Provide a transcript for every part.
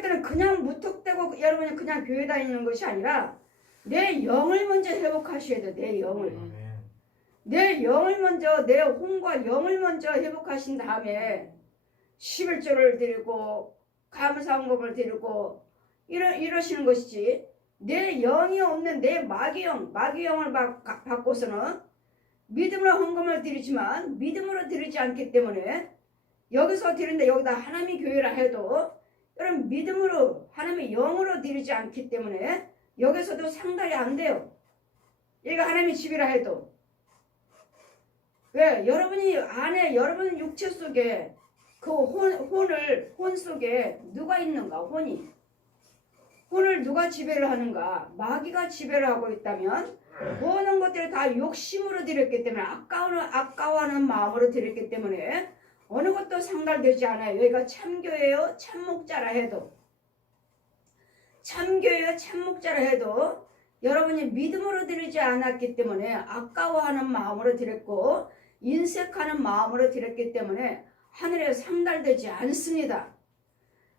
그랬더니 그냥 무턱대고 여러분이 그냥 교회 다니는 것이 아니라 내 영을 먼저 회복하셔야 돼. 내 영을. 내 영을 먼저, 내 혼과 영을 먼저 회복하신 다음에 11조를 드리고 감사헌금을 드리고 이러시는 것이지. 내 영이 없는 내 마귀영을 받고서는 믿음으로 헌금을 드리지만 믿음으로 드리지 않기 때문에 여기서 드린데 여기다 하나님의 교회라 해도 여러분 믿음으로 하나님의 영으로 드리지 않기 때문에 여기서도 상달이 안 돼요. 얘가 하나님의 집이라 해도. 왜? 여러분이 안에 여러분 육체 속에 그 혼 속에 누가 있는가? 혼을 누가 지배를 하는가? 마귀가 지배를 하고 있다면 모든 것들을 다 욕심으로 드렸기 때문에 아까워하는 마음으로 드렸기 때문에 어느 것도 상달되지 않아요. 여기가 참교회요 참목자라 해도 참교회요 참목자라 해도 여러분이 믿음으로 드리지 않았기 때문에 아까워하는 마음으로 드렸고 인색하는 마음으로 드렸기 때문에 하늘에 상달되지 않습니다.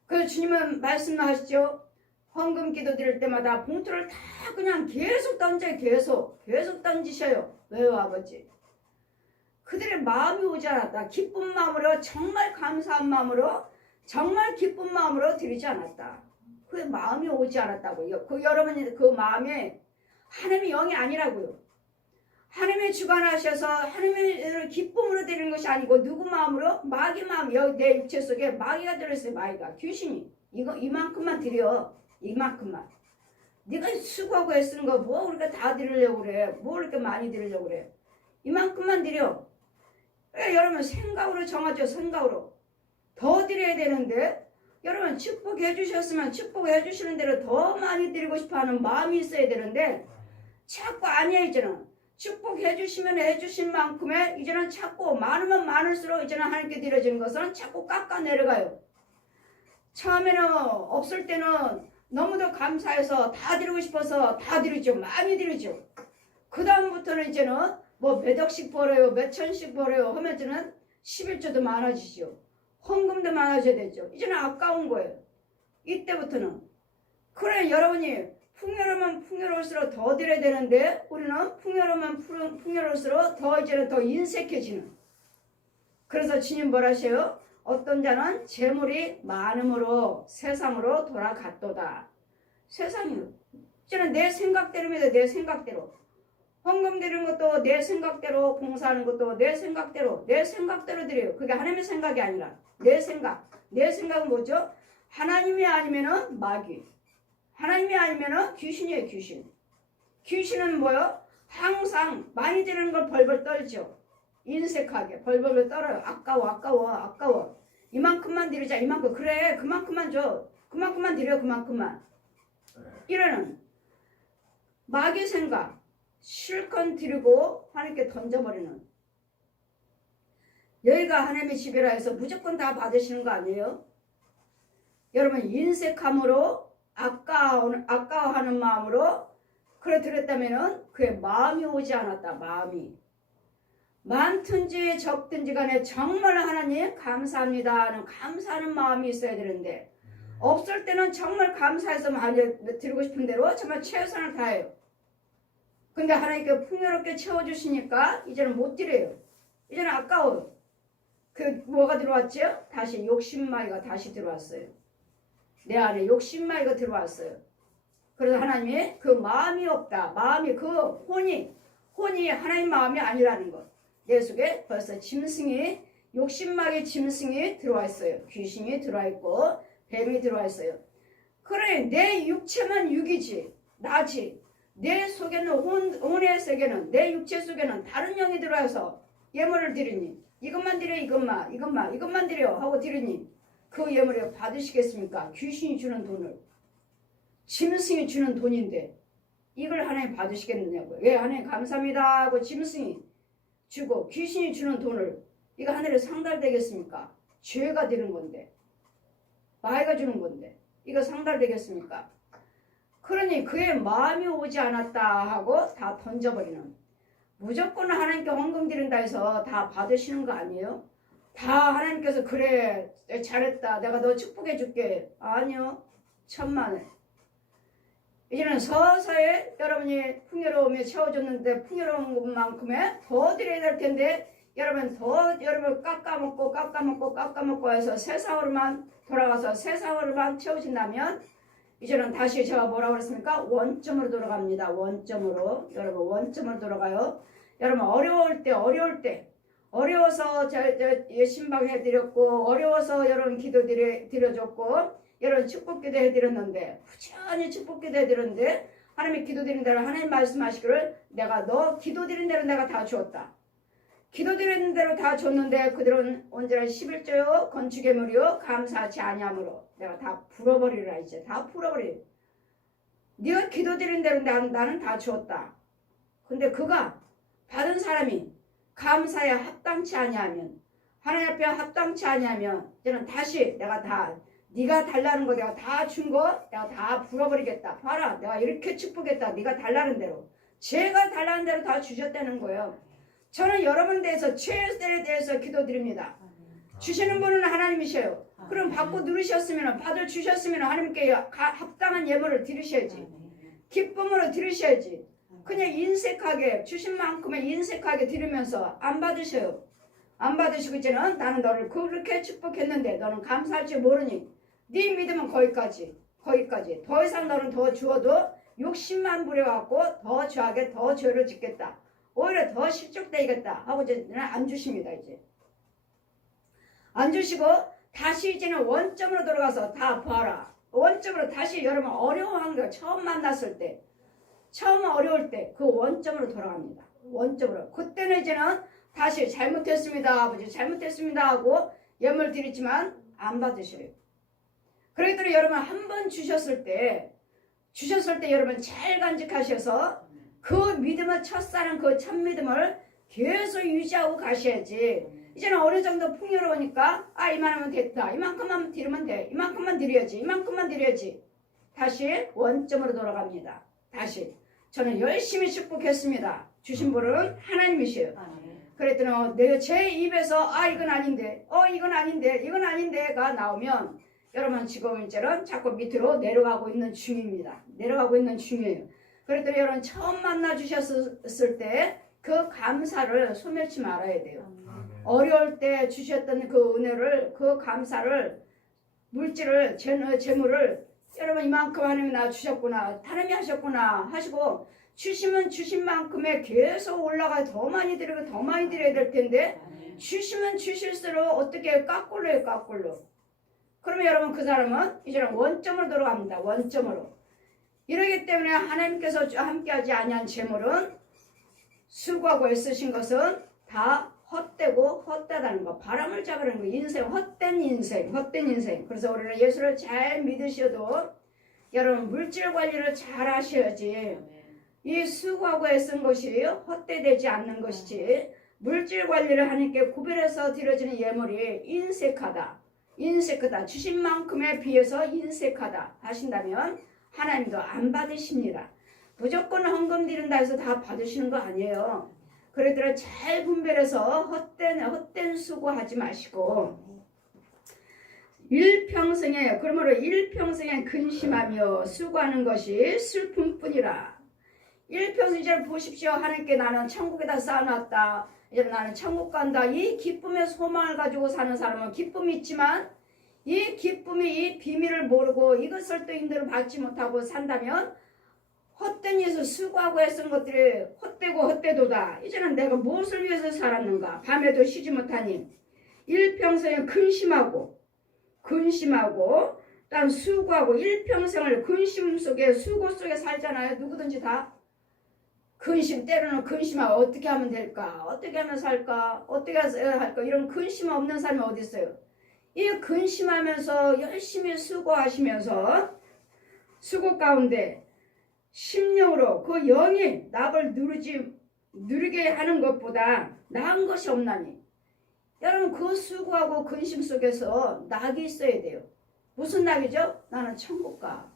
그래서 주님은 말씀하시죠. 헌금 기도 드릴 때마다 봉투를 다 그냥 계속 던져요. 계속 던지셔요. 왜요 아버지? 그들의 마음이 오지 않았다. 기쁜 마음으로 정말 감사한 마음으로 정말 기쁜 마음으로 드리지 않았다. 그 마음이 오지 않았다고요. 그 여러분이 그 마음에 하나님의 영이 아니라고요. 하나님의 주관하셔서 하나님의 기쁨으로 드리는 것이 아니고 누구 마음으로? 마귀 마음. 여기 내 육체 속에 마귀가 들어있어요. 마귀가. 귀신이. 이만큼만 드려. 이만큼만. 네가 수고하고 애쓰는 거 뭐 그렇게 다 드리려고 그래. 뭐 이렇게 많이 드리려고 그래. 이만큼만 드려. 그러니까 여러분 생각으로 정하죠. 생각으로. 더 드려야 되는데 여러분 축복해 주셨으면 축복해 주시는 대로 더 많이 드리고 싶어하는 마음이 있어야 되는데 자꾸 아니야 이제는. 축복해 주시면 해주신 만큼의 이제는 자꾸 많으면 많을수록 이제는 하나님께 드려지는 것은 자꾸 깎아 내려가요. 처음에는 없을 때는 너무도 감사해서 다 드리고 싶어서 다 드리죠. 많이 드리죠. 그 다음부터는 이제는 뭐 몇 억씩 벌어요. 몇 천씩 벌어요. 하면 이제는 11조도 많아지죠. 헌금도 많아져야 되죠. 이제는 아까운 거예요. 이때부터는. 그래 여러분이 풍요로우면 풍요로울수록 더 드려야 되는데 우리는 풍요로우면 풍요로울수록 더 이제는 더 인색해지는. 그래서 주님 뭐라 하셔요? 어떤 자는 재물이 많음으로 세상으로 돌아갔도다. 세상이 이제는 내 생각대로입니다. 내 생각대로. 헌금 드리는 것도 내 생각대로, 봉사하는 것도 내 생각대로 드려요. 그게 하나님의 생각이 아니라 내 생각. 내 생각은 뭐죠? 하나님이 아니면은 마귀. 하나님이 아니면은 귀신이에요. 귀신은 뭐요? 항상 많이 드리는 걸 벌벌 떨죠. 인색하게 벌벌 떨어요. 아까워. 이만큼만 드리자. 이만큼. 그래 그만큼만 줘. 그만큼만 드려. 그만큼만. 이러는 마귀 생각. 실컷 드리고 하나님께 던져버리는. 여기가 하나님의 집이라 해서 무조건 다 받으시는 거 아니에요? 여러분 인색함으로 아까워하는 마음으로 그래 드렸다면은 그의 마음이 오지 않았다. 마음이 많든지 적든지 간에 정말 하나님 감사합니다 하는 감사하는 마음이 있어야 되는데 없을 때는 정말 감사해서 많이 드리고 싶은 대로 정말 최선을 다해요. 근데 하나님께 풍요롭게 채워주시니까 이제는 못 드려요. 이제는 아까워요. 그 뭐가 들어왔죠? 다시 욕심마귀가 다시 들어왔어요. 내 안에 욕심마귀가 들어왔어요. 그래서 하나님이 그 마음이 없다. 마음이 그 혼이 하나님 마음이 아니라는 것. 내 속에 벌써 짐승이 욕심마귀 짐승이 들어와 있어요. 귀신이 들어와 있고 뱀이 들어와 있어요. 그래 내 육체만 육이지 나지. 내 속에는 혼의 세계는 내 육체 속에는 다른 영이 들어와서 예물을 드리니 이것만 드려 이것만 드려 하고 드리니 그 예물을 받으시겠습니까? 귀신이 주는 돈을 짐승이 주는 돈인데 이걸 하나님 받으시겠느냐고요. 왜 하나님 감사합니다 하고 짐승이 주고 귀신이 주는 돈을 이거 하늘에 상달되겠습니까? 죄가 되는 건데 마귀가 주는 건데 이거 상달되겠습니까? 그러니 그의 마음이 오지 않았다 하고 다 던져버리는. 무조건 하나님께 헌금 드린다 해서 다 받으시는 거 아니에요? 다 하나님께서 그래 잘했다 내가 너 축복해 줄게. 아니요. 천만에. 이제는 서서히 여러분이 풍요로움에 채워줬는데 풍요로운 것만큼에 더 드려야 될 텐데 여러분 더 여러분 깎아먹고 해서 세상으로만 돌아가서 세상으로만 채워진다면 이제는 다시 제가 뭐라고 그랬습니까? 원점으로 돌아갑니다. 원점으로. 여러분 원점으로 돌아가요. 여러분 어려울 때 어려워서 신방 해드렸고 어려워서 여러분 기도 드려줬고 여러분 축복기도 해드렸는데 부지런히 축복기도 해드렸는데 하나님이 기도드린 대로 하나님 말씀하시기를 내가 너 기도드린 대로 내가 다 주었다. 기도드린 대로 다 줬는데 그들은 언제나 11조요 건축예물이요 감사하지 아니함으로 내가 다 풀어버리라. 이제 다 풀어버리. 네가 기도드린 대로 나는 다 주었다. 근데 그가 받은 사람이 감사에 합당치 아니하면 하나님 앞에 합당치 아니하면 이제는 다시 내가 다 네가 달라는 거 내가 다 준 거 내가 다 풀어버리겠다. 봐라 내가 이렇게 축복했다. 네가 달라는 대로 제가 달라는 대로 다 주셨다는 거예요. 저는 여러분 대해서 최선에 대해서 기도드립니다. 주시는 분은 하나님이셔요. 그럼 받고 누르셨으면 받아 주셨으면 하나님께 합당한 예물을 드리셔야지. 기쁨으로 드리셔야지. 그냥 인색하게 주신 만큼의 인색하게 드리면서 안 받으셔요. 안 받으시고 이제는 나는 너를 그렇게 축복했는데 너는 감사할 줄 모르니 네 믿음은 거기까지. 더 이상 너는 더 주어도 욕심만 부려갖고 더 죄하게 더 죄를 짓겠다. 오히려 더 실족되겠다 하고 이제는 안 주십니다. 이제 안 주시고 다시 이제는 원점으로 돌아가서 다 봐라. 원점으로 다시 여러분 어려워한 거 처음 만났을 때 처음 어려울 때 그 원점으로 돌아갑니다. 원점으로. 그때는 이제는 다시 잘못했습니다. 아버지 잘못했습니다 하고 예물 드리지만 안 받으셔요. 그러니까 여러분 한 번 주셨을 때 여러분 잘 간직하셔서 그 믿음을 첫사랑 그 첫 믿음을 계속 유지하고 가셔야지. 이제는 어느 정도 풍요로우니까 이만하면 됐다. 이만큼만 드리면 돼. 이만큼만 드려야지. 다시 원점으로 돌아갑니다. 다시. 저는 열심히 축복했습니다. 주신 분은 하나님이시에요. 그랬더니 제 입에서 이건 아닌데가 나오면 여러분 지금 이제는 자꾸 밑으로 내려가고 있는 중입니다. 그랬더니 여러분 처음 만나 주셨을 때 그 감사를 소멸치 말아야 돼요. 어려울 때 주셨던 그 은혜를 그 감사를 물질을 재물을 여러분 이만큼 하나님이 나 주셨구나 하나님이 하셨구나 하시고 주시면 주신 만큼에 계속 올라가 더 많이 드려야 될 텐데 주시면 주실수록 어떻게 깎골로 그러면 여러분 그 사람은 이제는 원점으로 돌아갑니다. 원점으로. 이러기 때문에 하나님께서 함께하지 아니한 재물은 수고하고 애쓰신 것은 다 헛되다는 거. 바람을 잡으라는 거. 인생 헛된 인생. 그래서 우리는 예수를 잘 믿으셔도 여러분 물질 관리를 잘 하셔야지. 이 수고하고 애쓴 것이 헛되되지 않는 것이지. 물질 관리를 하나님께 구별해서 드려지는 예물이 인색하다. 주신 만큼에 비해서 인색하다 하신다면 하나님도 안 받으십니다. 무조건 헌금 드린다 해서 다 받으시는 거 아니에요. 그러더라 잘 분별해서 헛된 수고하지 마시고 그러므로 일평생에 근심하며 수고하는 것이 슬픔뿐이라. 일평생 이제 보십시오. 하나님께 나는 천국에다 쌓아놨다. 이제 나는 천국 간다. 이 기쁨의 소망을 가지고 사는 사람은 기쁨이 있지만 이 기쁨이 이 비밀을 모르고 이것을 또 인도를 받지 못하고 산다면 헛된 일에서 수고하고 애쓴 것들이 헛되도다. 이제는 내가 무엇을 위해서 살았는가. 밤에도 쉬지 못하니 일평생에 근심하고 또 수고하고 일평생을 근심 속에 수고 속에 살잖아요. 누구든지 다 때로는 근심하고 어떻게 하면 될까, 어떻게 하면 살까, 어떻게 할까 이런 근심 없는 사람이 어디 있어요. 이 근심하면서 열심히 수고하시면서 수고 가운데 심령으로 그 영이 낙을 누르게 하는 것보다 나은 것이 없나니. 여러분 그 수고하고 근심 속에서 낙이 있어야 돼요. 무슨 낙이죠? 나는 천국 가.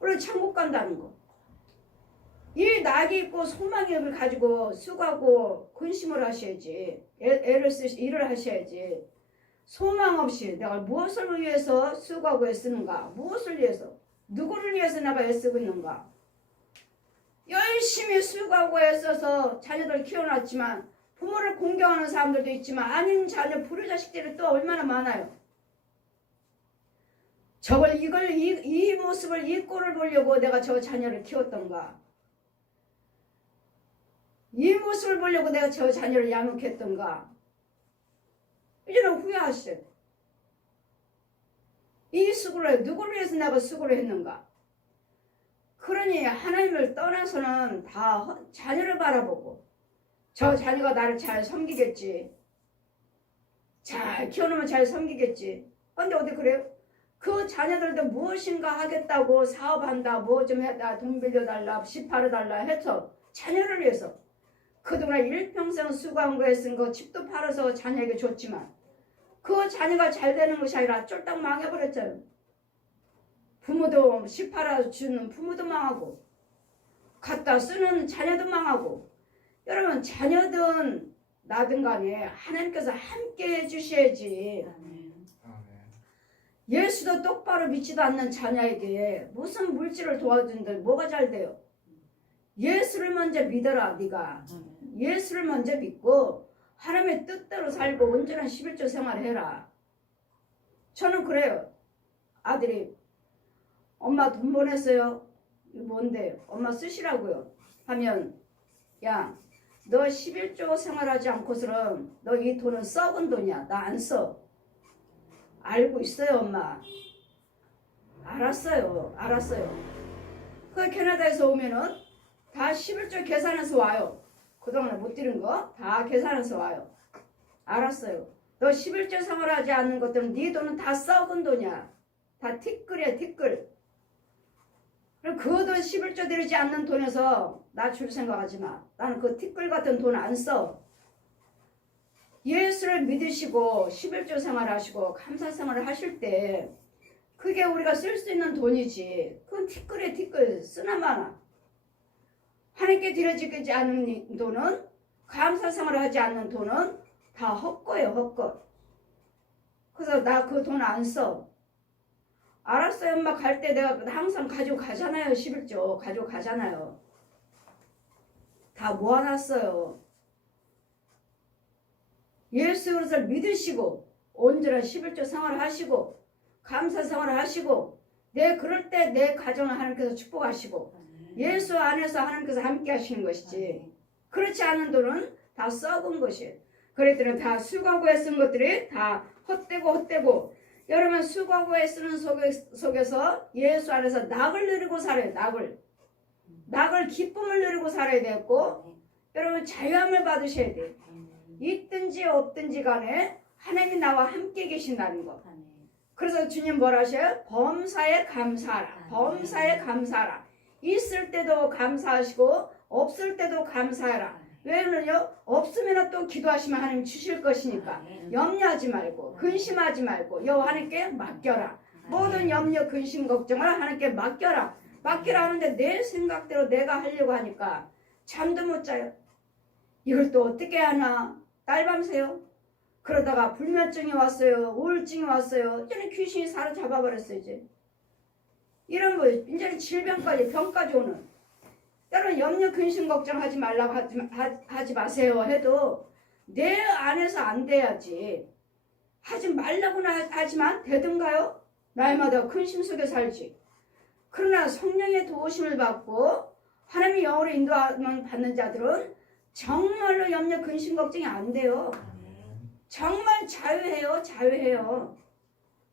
우리 천국 간다는 거. 이 낙이 있고 소망을 가지고 수고하고 근심을 하셔야지. 애를 일을 하셔야지. 소망 없이 내가 무엇을 위해서 수고하고 애쓰는가? 무엇을 위해서? 누구를 위해서 내가 애쓰고 있는가? 열심히 수고하고 애써서 자녀들 키워놨지만 부모를 공경하는 사람들도 있지만 아닌 자녀 불효자식들이 또 얼마나 많아요. 이 모습을 이 꼴을 보려고 내가 저 자녀를 키웠던가? 이 모습을 보려고 내가 저 자녀를 양육했던가? 이제는 후회하시죠. 이 수고를 누구를 위해서 내가 수고를 했는가? 그러니 하나님을 떠나서는 다 자녀를 바라보고 저 자녀가 나를 잘 섬기겠지. 잘 키워놓으면 잘 섬기겠지. 근데 어디 그래요? 그 자녀들도 무엇인가 하겠다고 사업한다, 뭐 좀 해다, 돈 빌려달라, 집 팔아달라 해서 자녀를 위해서 그동안 일평생 수고한 거에 쓴 거 집도 팔아서 자녀에게 줬지만 그 자녀가 잘 되는 것이 아니라 쫄딱 망해버렸잖아요. 부모도 집 팔아주는 부모도 망하고 갖다 쓰는 자녀도 망하고. 여러분 자녀든 나든 간에 하나님께서 함께 해주셔야지. 예수도 똑바로 믿지도 않는 자녀에게 무슨 물질을 도와준들 뭐가 잘 돼요? 예수를 먼저 믿어라. 네가 예수를 먼저 믿고 하나님의 뜻대로 살고 온전한 11조 생활을 해라. 저는 그래요. 아들이 엄마 돈 보냈어요. 이거 뭔데? 엄마 쓰시라고요. 하면 야, 너 11조 생활하지 않고서는 너 이 돈은 썩은 돈이야. 나 안 써. 알고 있어요, 엄마. 알았어요. 그 캐나다에서 오면은 다 11조 계산해서 와요. 그동안에 못 드린 거 다 계산해서 와요. 알았어요. 너 11조 생활하지 않는 것들은 네 돈은 다 썩은 돈이야. 다 티끌이야, 티끌. 그럼 그 돈 11조 들이지 않는 돈에서 나 줄 생각하지 마. 나는 그 티끌 같은 돈 안 써. 예수를 믿으시고 11조 생활하시고 감사 생활을 하실 때 그게 우리가 쓸 수 있는 돈이지. 그건 티끌이야, 티끌. 쓰나마나. 하나님께 드려지지 않는 돈은, 감사 생활을 하지 않는 돈은 다 헛거예요, 헛거. 그래서 나 그 돈 안 써. 알았어요, 엄마. 갈 때 내가 항상 가지고 가잖아요. 11조 가지고 가잖아요. 다 모아놨어요. 예수 그리스도를 믿으시고 온전한 11조 생활을 하시고 감사 생활을 하시고 그럴 때 내 가정을 하나님께서 축복하시고 예수 안에서 하나님께서 함께 하시는 것이지. 그렇지 않은 돈은 다 썩은 것이에요. 그랬더니 다 수고하고 애쓴 것들이 다 헛되고 여러분 수고하고 애쓰는 속에서 예수 안에서 낙을 누리고 살아요. 낙을 기쁨을 누리고 살아야 되고 여러분 자유함을 받으셔야 돼요. 있든지 없든지 간에 하나님이 나와 함께 계신다는 거. 그래서 주님 뭐라 하셔요? 범사에 감사하라. 범사에 감사하라. 있을 때도 감사하시고 없을 때도 감사하라. 왜냐면요 없으면 또 기도하시면 하나님 주실 것이니까 염려하지 말고 근심하지 말고 여호와 하나님께 맡겨라. 모든 염려 근심 걱정을 하나님께 맡겨라. 맡기라 하는데 내 생각대로 내가 하려고 하니까 잠도 못 자요. 이걸 또 어떻게 하나 날밤새요. 그러다가 불면증이 왔어요. 우울증이 왔어요. 이제는 귀신이 사로잡아버렸어요. 이런 거 이제는 질병까지 병까지 오는. 여러분 염려 근심 걱정하지 말라고 하지 마세요 해도 내 안에서 안 돼야지. 하지 말라고는 하지만 되든가요? 날마다 근심 속에 살지. 그러나 성령의 도우심을 받고 하나님의 영으로 인도하는 받는 자들은 정말로 염려 근심 걱정이 안 돼요. 정말 자유해요.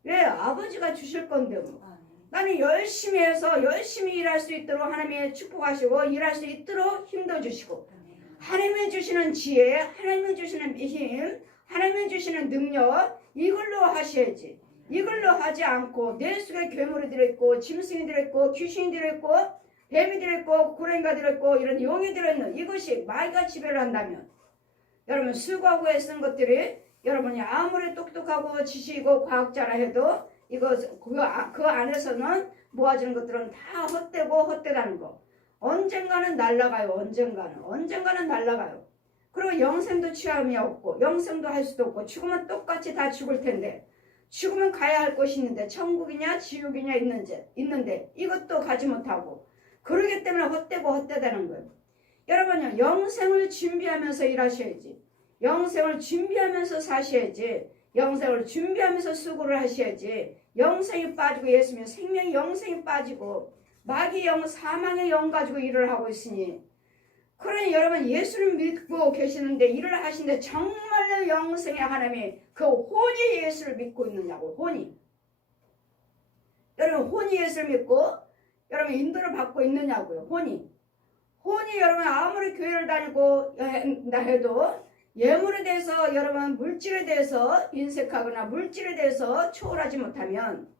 왜? 아버지가 주실 건데 뭐. 나는 열심히 해서 열심히 일할 수 있도록 하나님이 축복하시고 일할 수 있도록 힘도 주시고 하나님이 주시는 지혜, 하나님이 주시는 힘, 하나님이 주시는 능력 이걸로 하셔야지. 이걸로 하지 않고 내 속에 괴물이 들어있고 짐승이 들어있고 귀신이 들어있고 뱀이 들어있고 고랭이가 들어있고 이런 용이 들어있는 이것이 마귀가 지배를 한다면 여러분 수고하고 애쓴 것들이 여러분이 아무리 똑똑하고 지식이고 과학자라 해도 그 안에서는 모아지는 것들은 다 헛되고 헛되다는 거. 언젠가는 날아가요. 언젠가는 날아가요. 그리고 영생도 취함이 없고 영생도 할 수도 없고 죽으면 똑같이 다 죽을 텐데 죽으면 가야 할 곳이 있는데 천국이냐 지옥이냐 있는데 이것도 가지 못하고 그러기 때문에 헛되고 헛되다는 거예요. 여러분요, 영생을 준비하면서 일하셔야지. 영생을 준비하면서 사셔야지. 영생을 준비하면서 수고를 하셔야지. 영생이 빠지고 예수님 생명이 영생이 빠지고 마귀의 영 사망의 영 가지고 일을 하고 있으니 그러니 여러분 예수를 믿고 계시는데 일을 하시는데 정말로 영생의 하나님이 그 혼이 예수를 믿고 있느냐고. 혼이 여러분 혼이 예수를 믿고 여러분 인도를 받고 있느냐고요. 혼이 여러분 아무리 교회를 다니고 해도 예물에 대해서 여러분 물질에 대해서 인색하거나 물질에 대해서 초월하지 못하면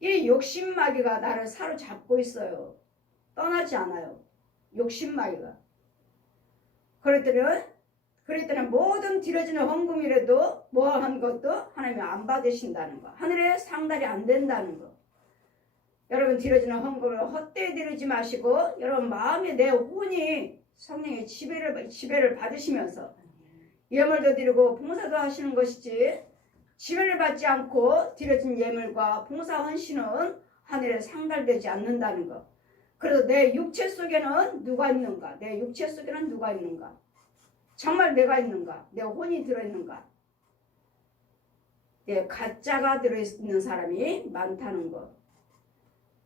이 욕심마귀가 나를 사로잡고 있어요. 떠나지 않아요. 욕심마귀가. 그랬더니 모든 드려지는 헌금이라도 뭐한 것도 하나님이 안 받으신다는 거. 하늘에 상달이 안 된다는 거. 여러분 드려지는 헌금을 헛되이 드리지 마시고 여러분 마음에 내 혼이 성령의 지배를 받으시면서 예물도 드리고 봉사도 하시는 것이지 지배를 받지 않고 드려진 예물과 봉사 헌신은 하늘에 상달되지 않는다는 것. 그래서 내 육체 속에는 누가 있는가? 내 육체 속에는 누가 있는가? 정말 내가 있는가? 내 혼이 들어있는가? 내 가짜가 들어있는 사람이 많다는 것.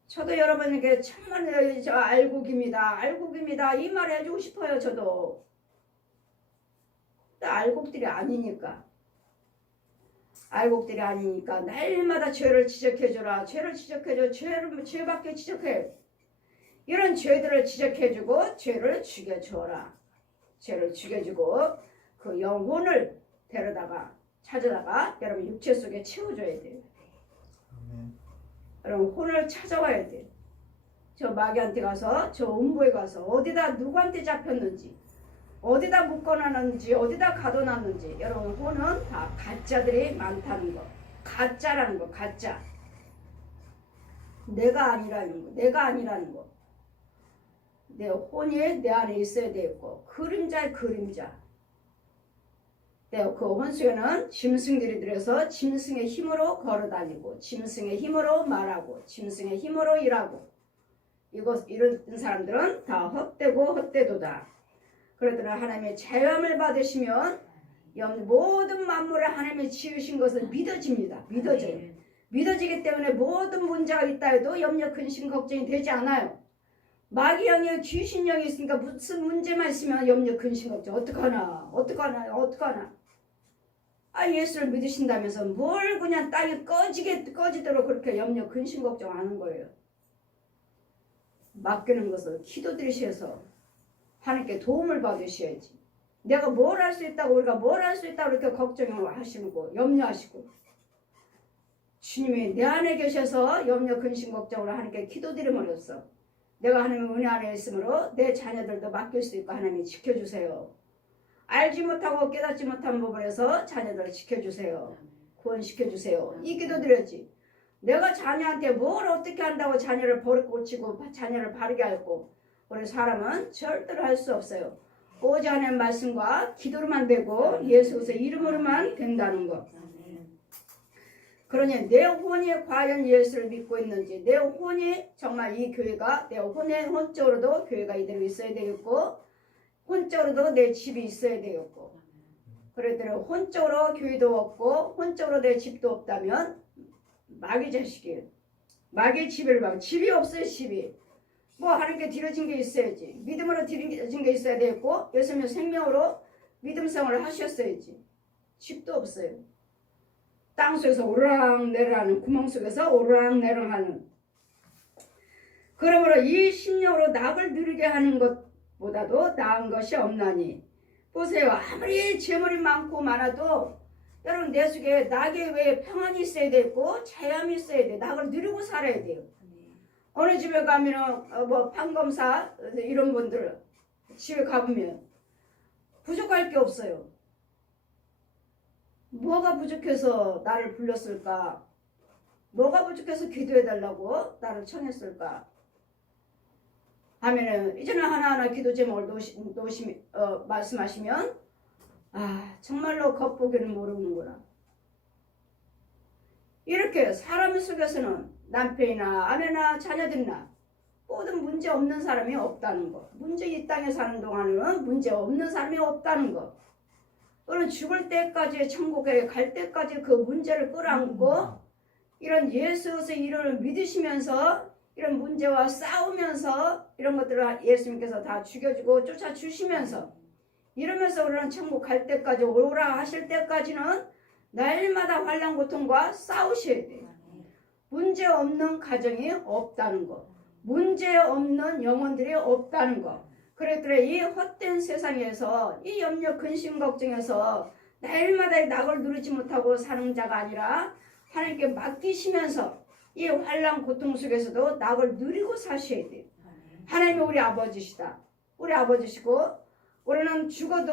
저도 여러분에게 정말 알곡입니다. 이 말 해주고 싶어요. 저도. 알곡들이 아니니까. 날마다 죄를 지적해줘라. 죄밖에 지적해. 이런 죄들을 지적해주고 죄를 죽여주어라. 죄를 죽여주고 그 영혼을 찾아다가 여러분 육체 속에 채워줘야 돼요. 여러분 혼을 찾아와야 돼요. 저 마귀한테 가서 저 음부에 가서 어디다 누구한테 잡혔는지 어디다 묶어놨는지 어디다 가둬놨는지 여러분 혼은 다 가짜들이 많다는 거. 가짜라는 거. 가짜. 내가 아니라는 거. 내 혼이 내 안에 있어야 되고 그림자의 그림자. 그 혼 속에는 짐승들이 들어서 짐승의 힘으로 걸어다니고 짐승의 힘으로 말하고 짐승의 힘으로 일하고 이런 사람들은 다 헛되도다. 그러더라 하나님의 자유함을 받으시면 모든 만물을 하나님이 지으신 것은 믿어집니다. 믿어지기 때문에 모든 문제가 있다 해도 염려 근심 걱정이 되지 않아요. 마귀 영이 귀신 영이 있으니까 무슨 문제만 있으면 염려 근심 걱정 어떡하나 예수를 믿으신다면서 뭘 그냥 땅이 꺼지도록 그렇게 염려 근심 걱정하는 거예요. 맡기는 것을 기도드리셔서 하나님께 도움을 받으셔야지. 내가 뭘 할 수 있다고 우리가 뭘 할 수 있다고 이렇게 걱정을 하시고 염려하시고 주님이 내 안에 계셔서 염려 근심 걱정으로 하나님께 기도드림으로써 내가 하나님의 은혜 안에 있으므로 내 자녀들도 맡길 수 있고 하나님이 지켜주세요. 알지 못하고 깨닫지 못한 부분에서 자녀들을 지켜주세요. 구원시켜주세요. 이 기도드려야지. 내가 자녀한테 뭘 어떻게 한다고 자녀를 버릇 고치고 자녀를 바르게 하고 우리 사람은 절대로 할 수 없어요. 오직 하나님의 말씀과 기도로만 되고 예수 그리스도의 이름으로만 된다는 것. 그러니 내 혼이 과연 예수를 믿고 있는지 내 혼이 정말 이 교회가 내 혼적으로도 교회가 이대로 있어야 되겠고 혼적으로도 내 집이 있어야 되겠고 그랬더니 혼적으로 교회도 없고 혼적으로 내 집도 없다면 마귀 자식이에요. 마귀 집을 봐. 집이 없어요. 집이. 뭐 하나님께 드려진 게 있어야지. 믿음으로 드려진 게 있어야 되겠고 예수님의 생명으로 믿음생활을 하셨어야지. 집도 없어요. 땅속에서 오르락내리락하는 구멍 속에서 오르락내리락하는 그러므로 이 심령으로 낙을 누리게 하는 것보다도 나은 것이 없나니 보세요. 아무리 재물이 많아도 여러분 내 속에 낙의 외에 평안이 있어야 되고 자유함이 있어야 돼. 낙을 누리고 살아야 돼요. 어느 집에 가면은 뭐 판검사 이런 분들 집에 가보면 부족할 게 없어요. 뭐가 부족해서 나를 불렀을까? 뭐가 부족해서 기도해달라고 나를 청했을까? 하면은 이제는 하나하나 기도 제목을 말씀하시면 정말로 겉보기는 모르는구나. 이렇게 사람 속에서는 남편이나 아내나 자녀들이나 모든 문제 없는 사람이 없다는 거. 문제 이 땅에 사는 동안은 문제 없는 사람이 없다는 거. 또는 죽을 때까지 천국에 갈 때까지 그 문제를 끌어안고 이런 예수의 이름을 믿으시면서 이런 문제와 싸우면서 이런 것들을 예수님께서 다 죽여주고 쫓아주시면서 이러면서 우리는 천국 갈 때까지 오라 하실 때까지는 날마다 환난 고통과 싸우셔야 돼요. 문제 없는 가정이 없다는 거. 문제 없는 영혼들이 없다는 거. 그랬더니 이 헛된 세상에서 이 염려 근심 걱정에서 날마다 낙을 누리지 못하고 사는 자가 아니라 하나님께 맡기시면서 이 환난 고통 속에서도 낙을 누리고 사셔야 돼요. 하나님이 우리 아버지시다. 우리 아버지시고 우리는 죽어도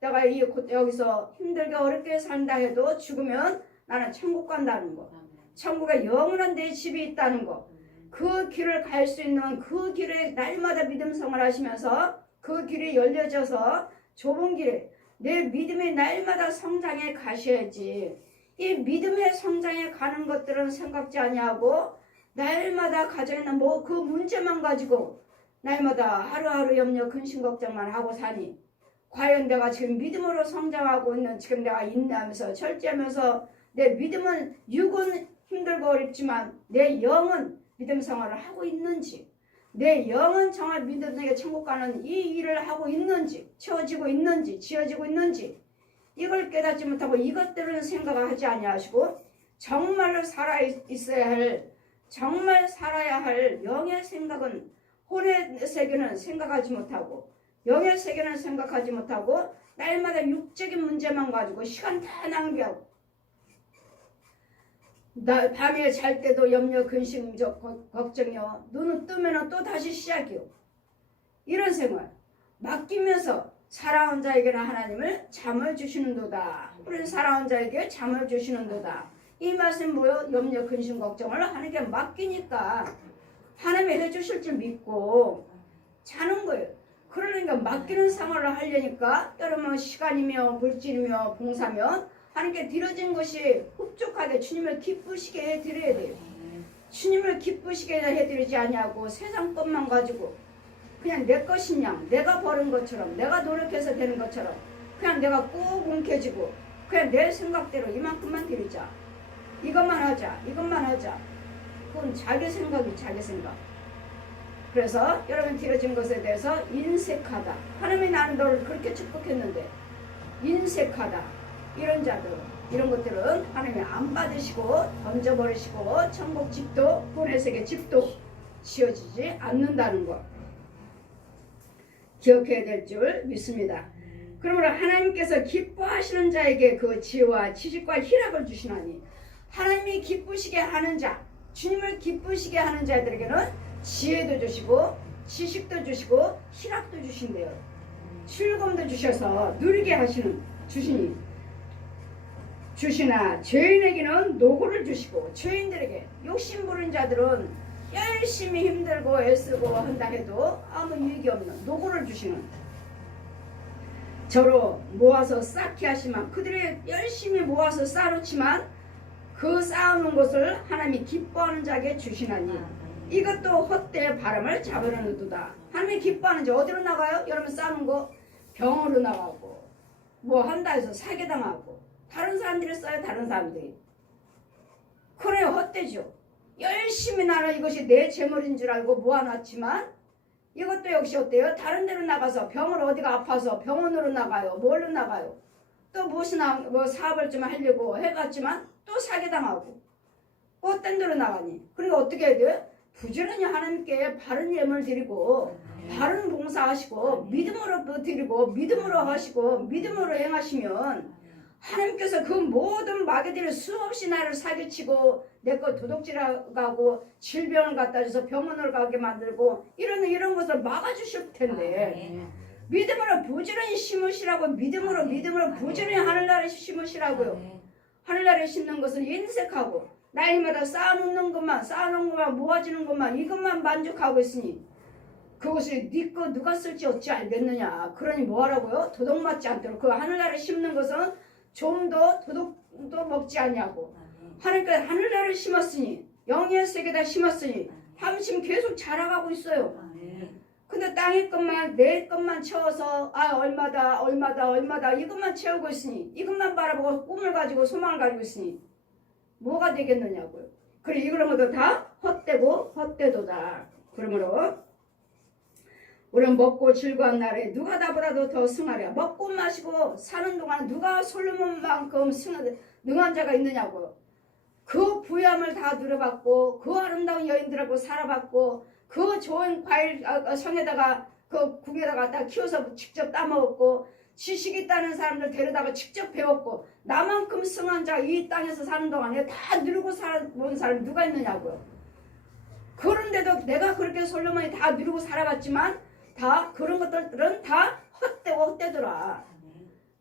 내가 여기서 힘들게 어렵게 산다 해도 죽으면 나는 천국 간다는 거. 천국에 영원한 내 집이 있다는 거. 그 길을 갈 수 있는 그 길에 날마다 믿음 생활하시면서 그 길이 열려져서 좁은 길에 내 믿음의 날마다 성장해 가셔야지. 이 믿음의 성장에 가는 것들은 생각지 아니하고 날마다 가져 있는 그 문제만 가지고 날마다 하루하루 염려 근심 걱정만 하고 사니 과연 내가 지금 믿음으로 성장하고 있는 지금 내가 인내하면서 절제하면서 내 믿음은 육은 힘들고 어렵지만 내 영은 믿음 생활을 하고 있는지 내 영은 정말 믿음에게 천국 가는 이 일을 하고 있는지 채워지고 있는지 지어지고 있는지 이걸 깨닫지 못하고 이것들은 생각을 하지 아니하시고 정말로 정말 살아야 할 영의 생각은 혼의 세계는 생각하지 못하고 영의 세계는 생각하지 못하고 날마다 육적인 문제만 가지고 시간 다 낭비하고 밤에 잘 때도 염려 근심 걱정이요 눈을 뜨면 또 다시 시작이요. 이런 생활 맡기면서 사랑하는 자에게는 하나님을 잠을 주시는도다. 우리는 사랑하는 자에게 잠을 주시는도다. 이 말씀 뭐요? 염려 근심 걱정을 하나님께 맡기니까 하나님이 해주실 줄 믿고 자는 거예요. 그러니까 맡기는 생활을 하려니까 여러분 시간이며 물질이며 봉사면 하나님께 드려진 것이 흡족하게 주님을 기쁘시게 해드려야 돼요. 주님을 기쁘시게 해드리지 아니하고 세상 것만 가지고 그냥 내 것인 양 내가 버는 것처럼 내가 노력해서 되는 것처럼 그냥 내가 꾹 움켜쥐고 그냥 내 생각대로 이만큼만 드리자 이것만 하자 그건 자기 생각이 자기 생각. 그래서 여러분 드려진 것에 대해서 인색하다. 하나님이 나는 너를 그렇게 축복했는데 인색하다. 이런 자들 이런 것들은 하나님이 안 받으시고 던져버리시고 천국 집도 보내세계 집도 지어지지 않는다는 것 기억해야 될 줄 믿습니다. 그러므로 하나님께서 기뻐하시는 자에게 그 지혜와 지식과 희락을 주시나니 하나님이 기쁘시게 하는 자 주님을 기쁘시게 하는 자들에게는 지혜도 주시고 지식도 주시고 희락도 주신대요. 즐거움도 주셔서 누리게 주시나 죄인에게는 노고를 주시고 죄인들에게 욕심 부린 자들은 열심히 힘들고 애쓰고 한다 해도 아무 유익이 없는 노고를 주시는 저로 모아서 쌓게 하시면 그들이 열심히 모아서 쌓아놓지만 그 쌓아놓은 것을 하나님이 기뻐하는 자에게 주시나니 이것도 헛되이 바람을 잡으려는도다. 하나님이 기뻐하는 자 어디로 나가요? 여러분 쌓아놓은 거 병으로 나가고 뭐 한다 해서 사기당하고 다른 사람들이 써요. 다른 사람들이. 그래요. 헛되죠. 열심히 나는 이것이 내 재물인 줄 알고 모아놨지만 이것도 역시 어때요? 다른 데로 나가서 병을 어디가 아파서 병원으로 나가요. 뭘로 나가요? 또 무엇이나 뭐 사업을 좀 하려고 해봤지만 또 사기당하고 딴 데로 나가니. 그러니까 어떻게 해야 돼요? 부지런히 하나님께 바른 예물 드리고 바른 봉사하시고 믿음으로 드리고 믿음으로 하시고 믿음으로 행하시면 하나님께서 그 모든 마귀들이 수없이 나를 사기치고 내 거 도둑질하고 질병을 갖다 줘서 병원을 가게 만들고 이런 것을 막아주실 텐데 믿음으로 부지런히 심으시라고 믿음으로 부지런히 하늘나라에 심으시라고요. 하늘나라에 심는 것은 인색하고 나이마다 쌓아놓은 것만 모아지는 것만 이것만 만족하고 있으니 그것을 네 거 누가 쓸지 어찌 알겠느냐. 그러니 뭐하라고요? 도둑 맞지 않도록. 그 하늘나라를 심는 것은 좀 더 도둑도 먹지 않냐고. 하나님께서 하늘나라를 심었으니 영의 세계다 심었으니 함심 계속 자라가고 있어요. 근데 땅의 것만 내 것만 채워서 얼마다 이것만 채우고 있으니 이것만 바라보고 꿈을 가지고 소망을 가지고 있으니 뭐가 되겠느냐고요. 그래 이런 것도 다 헛되고 헛되도다. 그러므로 우리는 먹고 즐거운 날에 누가 나보다도 더 승하랴. 먹고 마시고 사는 동안 누가 솔로몬만큼 능한 자가 있느냐고요. 그 부유함을 다 누려봤고 그 아름다운 여인들하고 살아봤고 그 좋은 과일 성에다가 그 궁에다가 다 키워서 직접 따먹었고 지식 있다는 사람들 데려다가 직접 배웠고 나만큼 승한 자 이 땅에서 사는 동안에 다 누리고 살아본 사람이 누가 있느냐고요. 그런데도 내가 그렇게 솔로몬이 다 누리고 살아봤지만 다 그런 것들은 다 헛되고 헛되더라.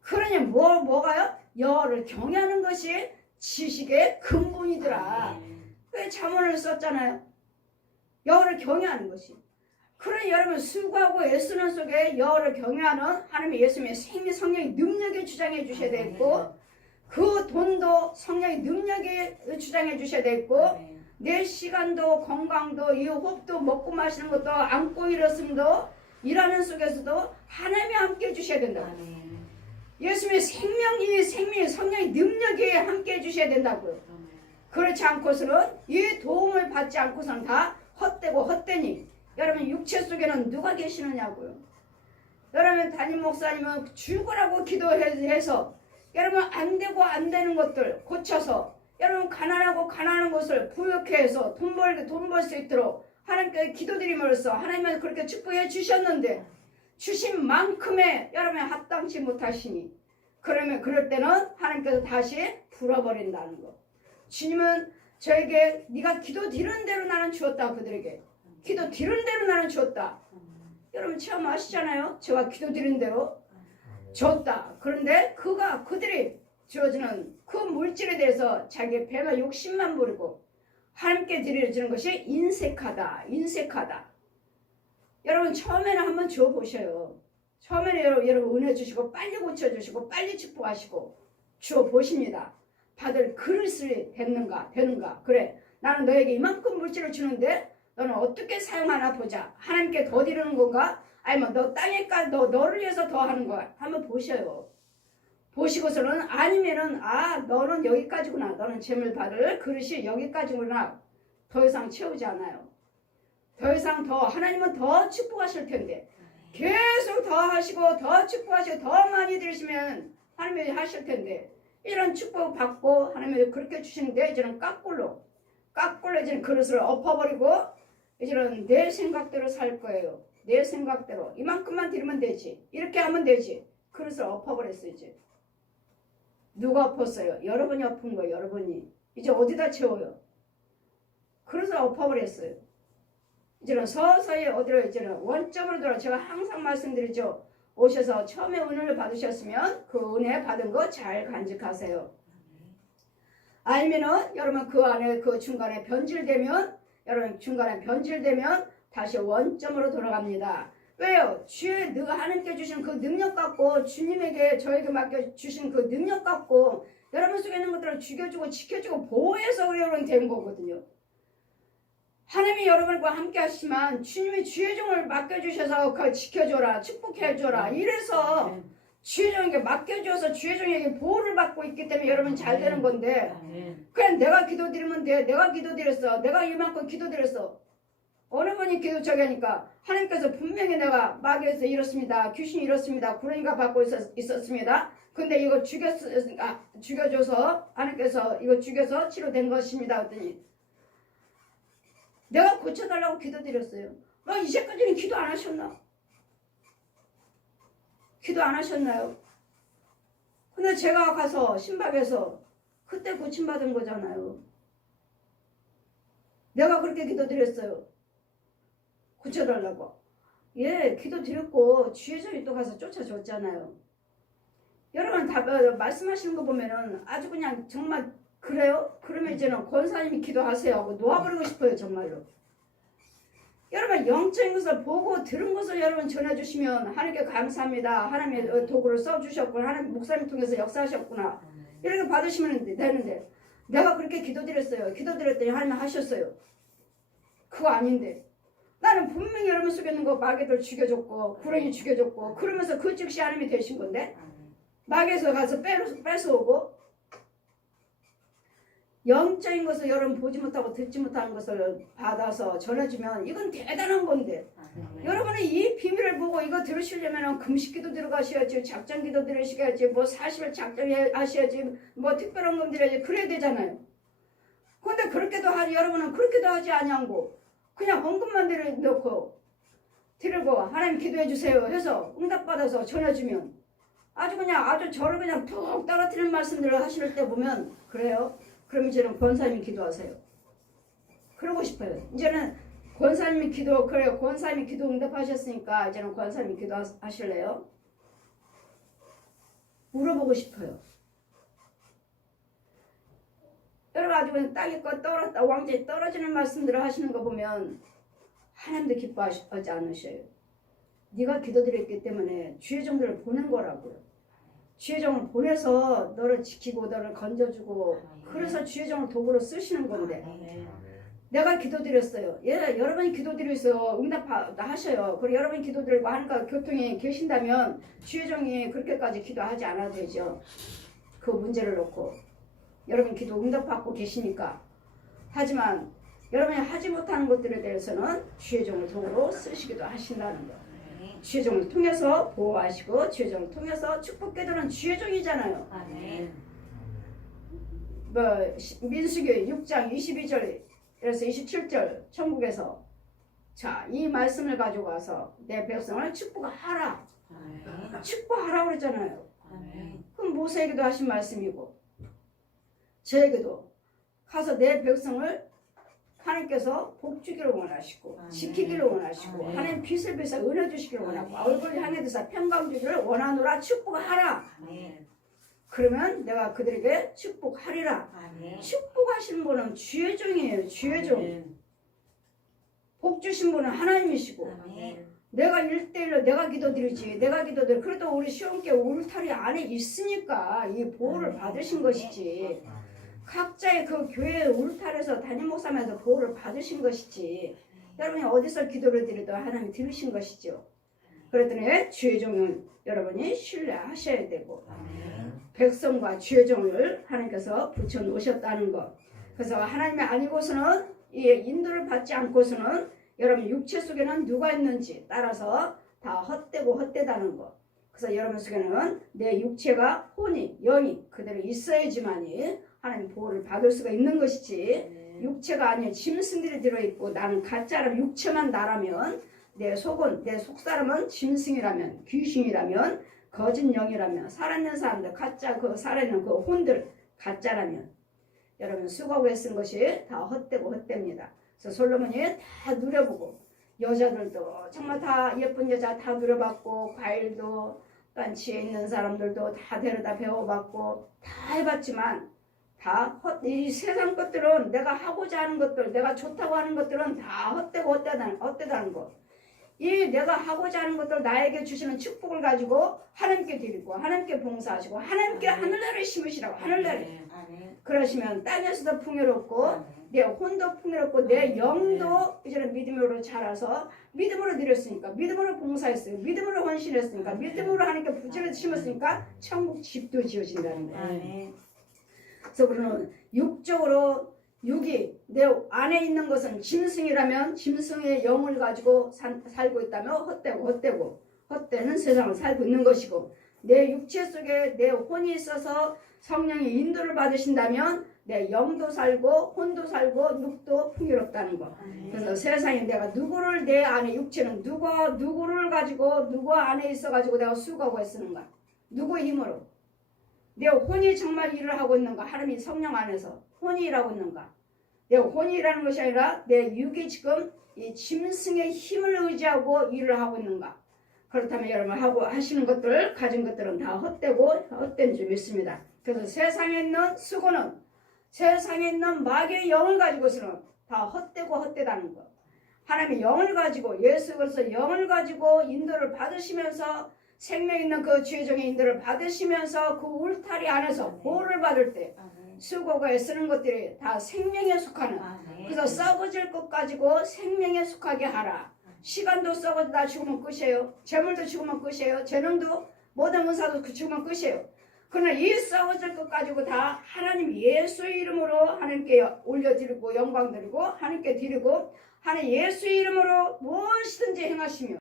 그러니 뭐가요? 여호와를 경외하는 것이 지식의 근본이더라. 왜 자문을 썼잖아요. 여호와를 경외하는 것이. 그러니 여러분 수고하고 애쓰는 속에 여호와를 경외하는 하나님의 예수님의 생명 성령의 능력에 주장해 주셔야 되고 그 돈도 성령의 능력에 주장해 주셔야 되고 내 시간도 건강도 이 호흡도 먹고 마시는 것도 안고 일었음도 일하는 속에서도 하나님이 함께 해주셔야 된다고. 예수님의 생명의 성령의 능력이 함께 해주셔야 된다고요. 그렇지 않고서는 이 도움을 받지 않고서는 다 헛되고 헛되니 여러분 육체 속에는 누가 계시느냐고요. 여러분 담임 목사님은 죽으라고 기도해서 여러분 안 되고 안 되는 것들 고쳐서 여러분 가난하고 가난한 것을 부욕해 해서 돈 벌 수 있도록 하나님께 기도드림으로써 하나님은 그렇게 축복해 주셨는데 주신 만큼의 여러분이 합당치 못하시니 그러면 그럴 때는 하나님께서 다시 풀어버린다는 거. 주님은 저에게 네가 기도 드리는 대로 나는 주었다. 그들에게 기도 드리는 대로 나는 주었다. 여러분 체험하시잖아요. 제가 기도 드리는 대로 줬다. 그런데 그들이 주어지는 그 물질에 대해서 자기의 배가 욕심만 부리고 하나님께 드려지는 것이 인색하다. 여러분 처음에는 한번 주어보셔요. 처음에는 여러분 은혜 주시고 빨리 고쳐주시고 빨리 축복하시고 주어보십니다. 받을 그릇이 되는가. 그래 나는 너에게 이만큼 물질을 주는데 너는 어떻게 사용하나 보자. 하나님께 더 드리는 건가? 아니면 너 땅에까 너를 위해서 더 하는 거야. 한번 보셔요. 보시고서는 아니면은 너는 여기까지구나. 너는 재물 받을 그릇이 여기까지구나. 더 이상 채우지 않아요. 더 이상 더 하나님은 더 축복하실 텐데 계속 더 하시고 더 축복하시고 더 많이 드리시면 하나님이 하실 텐데 이런 축복 받고 하나님이 그렇게 주시는데 이제는 깎골로 이제는 그릇을 엎어버리고 이제는 내 생각대로 살 거예요. 내 생각대로 이만큼만 드리면 되지. 이렇게 하면 되지. 그릇을 엎어버렸어요. 이제 누가 엎었어요? 여러분이 엎은 거예요. 여러분이 이제 어디다 채워요? 그릇을 엎어버렸어요. 이제는 서서히 어디로 이제는 원점으로 돌아. 제가 항상 말씀드리죠. 오셔서 처음에 은혜를 받으셨으면 그 은혜 받은 거 잘 간직하세요. 아니면은 여러분 그 안에 그 중간에 변질되면 다시 원점으로 돌아갑니다. 왜요? 하나님께 주신 그 능력 갖고 주님에게 저에게 맡겨 주신 그 능력 갖고 여러분 속에 있는 것들을 죽여주고 지켜주고 보호해서 여러분 된 거거든요. 하나님이 여러분과 함께 하시지만 주님이 주의 종을 맡겨주셔서 그걸 지켜줘라 축복해줘라 이래서 주의 종에게 맡겨줘서 주의 종에게 보호를 받고 있기 때문에 여러분 잘 되는 건데 그냥 내가 기도드리면 돼. 내가 기도드렸어. 내가 이만큼 기도드렸어. 어느 분이 기도 저기 하니까 하나님께서 분명히 내가 마귀에서 이렇습니다. 귀신이 이렇습니다. 구렁이가 받고 있었습니다. 근데 이거 죽여줘서 하나님께서 이거 죽여서 치료된 것입니다. 그랬더니 내가 고쳐달라고 기도드렸어요. 이제까지는 기도 안 하셨나? 기도 안 하셨나요? 근데 제가 가서 신밥에서 그때 고침받은 거잖아요. 내가 그렇게 기도드렸어요. 고쳐달라고. 예, 기도드렸고 주의종이 또 가서 쫓아줬잖아요. 여러분 다 말씀하시는 거 보면은 아주 그냥 정말 그래요? 그러면 이제는 권사님이 기도하세요 하고 놓아버리고 싶어요. 정말로. 여러분 영적인 것을 보고 들은 것을 여러분 전해주시면 하나님께 감사합니다. 하나님의 도구를 써주셨구나. 하나님 목사님 통해서 역사하셨구나. 이렇게 받으시면 되는데 내가 그렇게 기도드렸어요. 기도드렸더니 하나님 하셨어요. 그거 아닌데 나는 분명히 여러분 속에 있는 거 마귀들 죽여줬고 구렁이 죽여줬고 그러면서 그 즉시 하나님이 되신 건데 마귀에서 가서 뺏어오고 영적인 것을 여러분 보지 못하고 듣지 못하는 것을 받아서 전해주면 이건 대단한 건데 여러분은 이 비밀을 보고 이거 들으시려면 금식기도 들어가셔야지 작전기도 들으셔야지 뭐 40일 작전하셔야지 뭐 특별한 건 드려야지 그래야 되잖아요. 근데 그렇게도 여러분은 그렇게도 하지 아니하고 그냥 헌금만 넣고 드리고 하나님 기도해 주세요 해서 응답받아서 전해주면 아주 그냥 아주 저를 그냥 푹 떨어뜨리는 말씀들을 하실 때 보면 그래요. 그럼 이제는 권사님이 기도하세요. 그러고 싶어요. 이제는 권사님이 기도 그래요. 권사님이 기도 응답하셨으니까 이제는 권사님이 기도하실래요? 물어보고 싶어요. 여러 가지 그냥 땅에 거 떨어졌다 왕자에 떨어지는 말씀들을 하시는 거 보면 하나님도 기뻐하지 않으셔요. 네가 기도드렸기 때문에 주의 종들을 보낸 거라고요. 주의 종을 보내서 너를 지키고 너를 건져주고 그래서 주의 종을 도구로 쓰시는 건데 내가 기도드렸어요. 여러분이 기도드렸어요. 응답하셔요. 그리고 여러분이 기도드리고 하니까 교통에 계신다면 주의 종이 그렇게까지 기도하지 않아도 되죠. 그 문제를 놓고 여러분 기도 응답받고 계시니까. 하지만 여러분이 하지 못하는 것들에 대해서는 주의 종을 도구로 쓰시기도 하신다는 거. 주의 종을 통해서 보호하시고 주의 종을 통해서 축복기도는 주의 종이잖아요. 아멘. 뭐 민수기 6장 22절에서 27절 천국에서 자, 이 말씀을 가지고 와서 내 백성을 축복하라. 아멘. 축복하라 그랬잖아요. 아멘. 그럼 모세에게도 하신 말씀이고 저에게도 가서 내 백성을 하나님께서 복 주기를 원하시고 아멘. 지키기를 원하시고 아멘. 하나님 빛을 비서 은혜 주시기를 원하고 아멘. 얼굴을 향해 드사 평강 주기를 원하노라 축복하라. 아멘. 그러면 내가 그들에게 축복하리라. 아멘. 축복하시는 분은 주의 종이에요. 주의 종. 복 주신 분은 하나님이시고 아멘. 내가 1대1로 내가 기도드리지 내가 기도드려 그래도 우리 시온교회 울타리 안에 있으니까 이 보호를 받으신 것이지 각자의 그 교회 울타리에서 담임 목사면서 보호를 받으신 것이지 여러분이 어디서 기도를 드려도 하나님이 들으신 것이죠. 그랬더니 주의 종은 여러분이 신뢰하셔야 되고 백성과 주의 종을 하나님께서 붙여놓으셨다는 것. 그래서 하나님이 아니고서는 이 인도를 받지 않고서는 여러분 육체 속에는 누가 있는지 따라서 다 헛되고 헛되다는 것. 그래서 여러분 속에는 내 육체가 혼이 영이 그대로 있어야지만이 하나님 보호를 받을 수가 있는 것이지 육체가 아니라 짐승들이 들어있고 나는 가짜라면 육체만 나라면 내 속은 내 속사람은 짐승이라면 귀신이라면 거짓 영이라면 살아있는 사람들 가짜 그 살아있는 그 혼들 가짜라면 여러분 수고하고 애쓴 것이 다 헛되고 헛됩니다. 그래서 솔로몬이 다 누려보고 여자들도 정말 다 예쁜 여자 다 누려봤고 과일도 또 지혜 있는 사람들도 다 데려다 배워봤고 다 해봤지만 이 세상 것들은 내가 하고자 하는 것들 내가 좋다고 하는 것들은 다 헛되고 헛되다는 것. 이 내가 하고자 하는 것들 나에게 주시는 축복을 가지고 하나님께 드리고 하나님께 봉사하시고 하나님께 하늘나라를 심으시라고 하늘나라 그러시면 땅에서도 풍요롭고 내 혼도 풍요롭고 내 영도 이제는 믿음으로 자라서 믿음으로 드렸으니까 믿음으로 봉사했으니까 믿음으로 헌신했으니까 믿음으로 하나님께 부지를 심었으니까 천국 집도 지어진다는 거예요. 그래서 우리는 육적으로 육이 내 안에 있는 것은 짐승이라면 짐승의 영을 가지고 살고 있다면 헛되는 세상을 살고 있는 것이고 내 육체 속에 내 혼이 있어서 성령의 인도를 받으신다면 내 영도 살고 혼도 살고 육도 풍요롭다는 것. 그래서 세상에 내가 누구를 내 안에 육체는 누구를 가지고 누구 안에 있어 가지고 내가 수고하고 애쓰는가? 누구의 힘으로? 내 혼이 정말 일을 하고 있는가? 하나님이 성령 안에서 혼이 일하고 있는가? 내 혼이 일하는 것이 아니라 내 육이 지금 이 짐승의 힘을 의지하고 일을 하고 있는가? 그렇다면 여러분 하시는 것들 가진 것들은 다 헛되고 헛된 줄 믿습니다. 그래서 세상에 있는 수고는 세상에 있는 마귀의 영을 가지고서는 다 헛되고 헛되다는 것. 하나님의 영을 가지고 예수 그리스도 영을 가지고 인도를 받으시면서 생명 있는 그 죄정의 인도를 받으시면서 그 울타리 안에서 보호를 받을 때 수고가 애쓰는 것들이 다 생명에 속하는 그래서 썩어질 것 가지고 생명에 속하게 하라. 시간도 썩어도 다 죽으면 끝이에요. 재물도 죽으면 끝이에요. 재능도 모든 은사도 죽으면 끝이에요. 그러나 이 썩어질 것 가지고 다 하나님 예수의 이름으로 하나님께 올려드리고 영광 드리고 하나님께 드리고 하나님 예수의 이름으로 무엇이든지 행하시며